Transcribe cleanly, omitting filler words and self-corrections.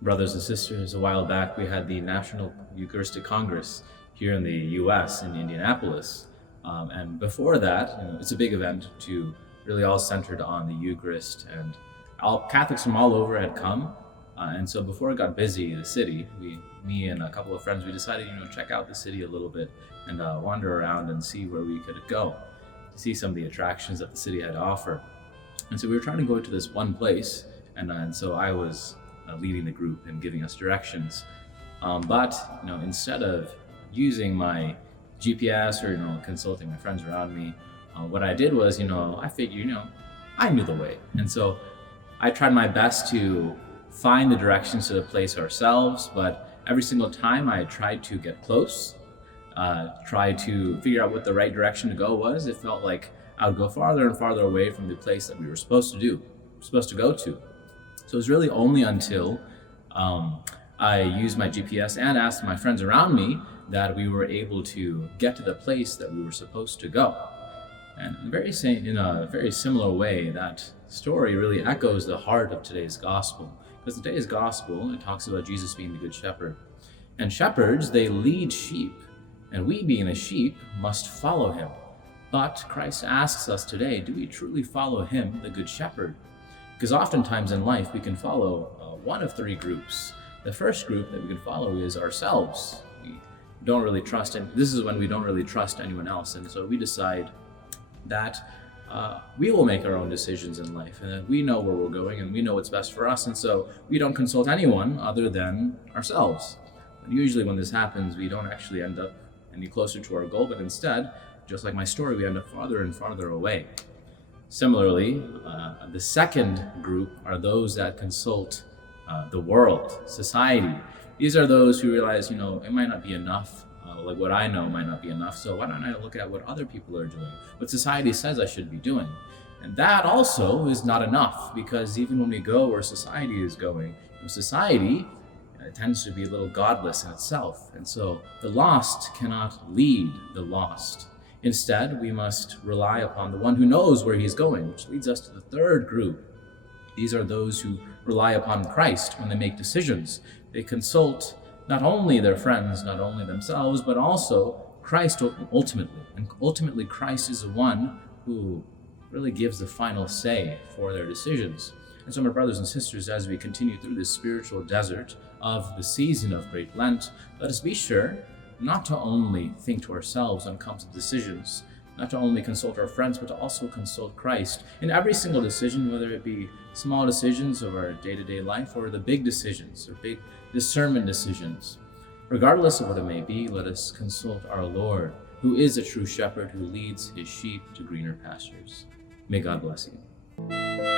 Brothers and sisters, a while back we had the National Eucharistic Congress here in the US in Indianapolis. And before that, it's a big event to really all centered on the Eucharist, and all Catholics from all over had come. And so before it got busy, the city, me and a couple of friends, we decided, check out the city a little bit and wander around and see where we could go to see some of the attractions that the city had to offer. And so we were trying to go to this one place, and so I was leading the group and giving us directions. But instead of using my GPS or consulting my friends around me, what I did was, I figured, I knew the way, and so I tried my best to find the directions to the place ourselves. But every single time I tried to get close, try to figure out what the right direction to go was, it felt like I would go farther and farther away from the place that we were supposed to go to. So it was really only until I used my GPS and asked my friends around me that we were able to get to the place that we were supposed to go. And in a very similar way, that story really echoes the heart of today's gospel. Because today's gospel, it talks about Jesus being the good shepherd. And shepherds, they lead sheep. And we, being a sheep, must follow him. But Christ asks us today, do we truly follow him, the good shepherd? Because oftentimes in life, we can follow one of three groups. The first group that we can follow is ourselves. We don't really trust, and this is when we don't really trust anyone else. And so we decide that we will make our own decisions in life, and that we know where we're going and we know what's best for us. And so we don't consult anyone other than ourselves. And usually when this happens, we don't actually end up any closer to our goal, but instead, just like my story, we end up farther and farther away. Similarly, the second group are those that consult the world, society. These are those who realize, it might not be enough. Like what I know might not be enough. So why don't I look at what other people are doing, what society says I should be doing? And that also is not enough, because even when we go where society is going, society tends to be a little godless in itself. And so the lost cannot lead the lost. Instead, we must rely upon the one who knows where he's going, which leads us to the third group. These are those who rely upon Christ when they make decisions. They consult not only their friends, not only themselves, but also Christ ultimately. And ultimately, Christ is the one who really gives the final say for their decisions. And so, my brothers and sisters, as we continue through this spiritual desert of the season of Great Lent, let us be sure not to only think to ourselves when it comes to decisions, not to only consult our friends, but to also consult Christ in every single decision, whether it be small decisions of our day-to-day life or the big decisions or big discernment decisions. Regardless of what it may be, let us consult our Lord, who is a true shepherd who leads his sheep to greener pastures. May God bless you.